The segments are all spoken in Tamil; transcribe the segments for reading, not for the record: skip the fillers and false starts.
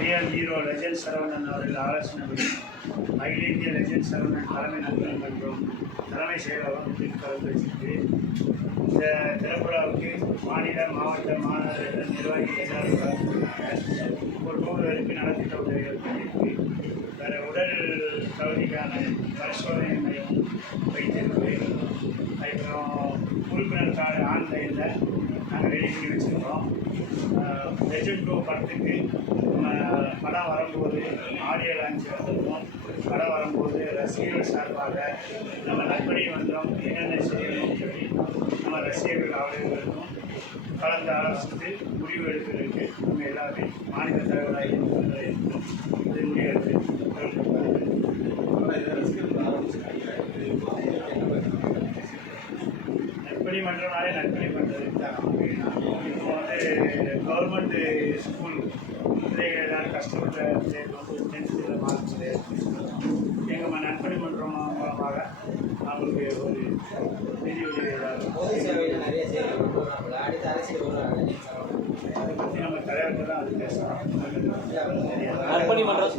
ரியல் ஹீரோ லெஜண்ட் சரவணன் அவர்கள் ஆலோசனைப்படி அகில இந்திய லெஜண்ட் சரவணன் தலைமை நண்பர்கள் மற்றும் தலைமை செயலகம் கலந்து வச்சிருக்கு. இந்த திரைப்படாவுக்கு மாநில மாவட்ட மாநகர நிர்வாகிகள் எல்லாரும் ஒரு 100 பேருக்கு நலத்திட்ட உதவிகள் பண்ணியிருக்கு. வேறு உடல் தகுதிக்கான பரிசோதனை மையம் வைத்திருக்கு. அப்புறம் உறுப்பினர் கார்டு ஆன்லைனில் நாங்கள் ரெடி பண்ணி வச்சுருக்கோம். லெஜண்ட் 2 படத்துக்கு படம் வரும்போது ஆடியோ லான்ச் வந்துருக்கோம். படம் வரும்போது ரசிகர்கள் சார்பாக நம்ம நற்பணி மன்றம் என்னென்ன செய்யணும்னு சொல்லி நம்ம ரசிகர்கள் அவர்களுக்கும் கலந்து ஆலோசித்து முடிவு எடுக்கிறதுக்கு நம்ம எல்லாருமே மாநில தலைவராக இது முடியாது. நற்பணி மன்றம்னாலே நற்பணி பண்ணுறதுக்கு தான். இப்போ கவர்மெண்ட் ஸ்கூல் பிள்ளைகள் எல்லோரும் கஷ்டப்பட்ட பிள்ளைகள் 10th மார்க்ஸில் எங்கள் நற்பணி மன்றம் மூலமாக அவங்களுக்கு ஒரு நிதி உதவி அதை பற்றி நம்ம தலைவர்கள் தான் அது பேசுகிறோம். நற்பணி மன்றம்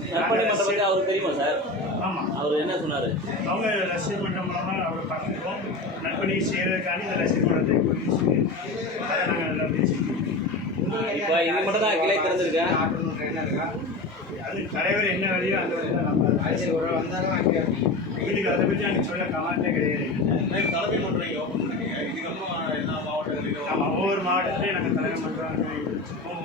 அவருக்கு தெரியுமா சார்? ஆமாம், அவர் என்ன சொன்னார்? அவங்க ரசிகர் மன்றம் மூலமாக அவரை பார்த்துருக்கோம். நற்பணி செய்கிறதுக்காண்டி இந்த ரசிகர் மன்றத்தை சொல்லி அதை நாங்கள் நல்லா பேசிக்கிறோம். இப்போ இது மட்டும் தான் கிளை திறந்துருக்கேன். அது தலைவர் என்ன வழியோ அந்த வழி தான் நம்ம இதுக்கு அதை பற்றி எனக்கு சொல்ல கமாண்டே கிடையாது. தலைமை மன்றம் ஓப்பன் பண்ணிருக்கீங்க. இதுக்கப்புறம் எல்லா மாவட்டங்களிலும் ஆமாம், ஒவ்வொரு மாவட்டத்திலையும் நாங்கள் தலைவர் மன்றம்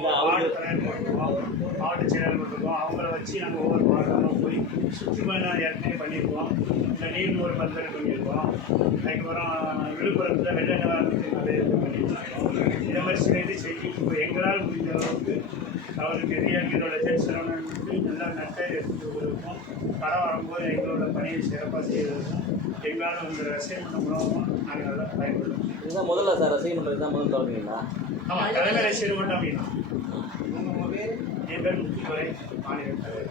மாவட்ட தலைவர் போட்டிருக்கோம், மாவட்ட செயலர் போட்டிருக்கோம். அவங்கள வச்சு நாங்கள் ஒவ்வொரு மாவட்டமாக போய் சுற்றுப்பயணம் ஏற்கனவே பண்ணியிருக்கோம். இந்த நீர்நூறு பந்தல் பண்ணியிருக்கோம். அதுக்கப்புறம் விழுப்புரத்தில் வெள்ள நிவாரணத்துக்கு நிறைய பண்ணியிருக்கோம். இதை மாதிரி சேர்ந்து செய்தி இப்போ எங்களால் முடிஞ்ச அளவுக்கு அவருக்கு ரியல் ஹீரோ லெஜண்ட் சரவணனுக்கு நல்லா நட்டை எடுத்து கொடுக்கும். படம் வரும்போது எங்களோட பணியை சிறப்பாக செய்வதற்கும் எங்களால் இந்த ரசிகர் மன்றம் மூலமாக நாங்கள் நல்லா பயன்படுவோம். இதுதான் முதல்ல சார் ரசிகர் மன்றம் தான் முதல் தொடங்குறீங்களா? ஆமாம், தலைமை ரசிகர் மன்றம் அப்படின்னா என் பேர் முத்துத்துறை, மாநில தலைவர்.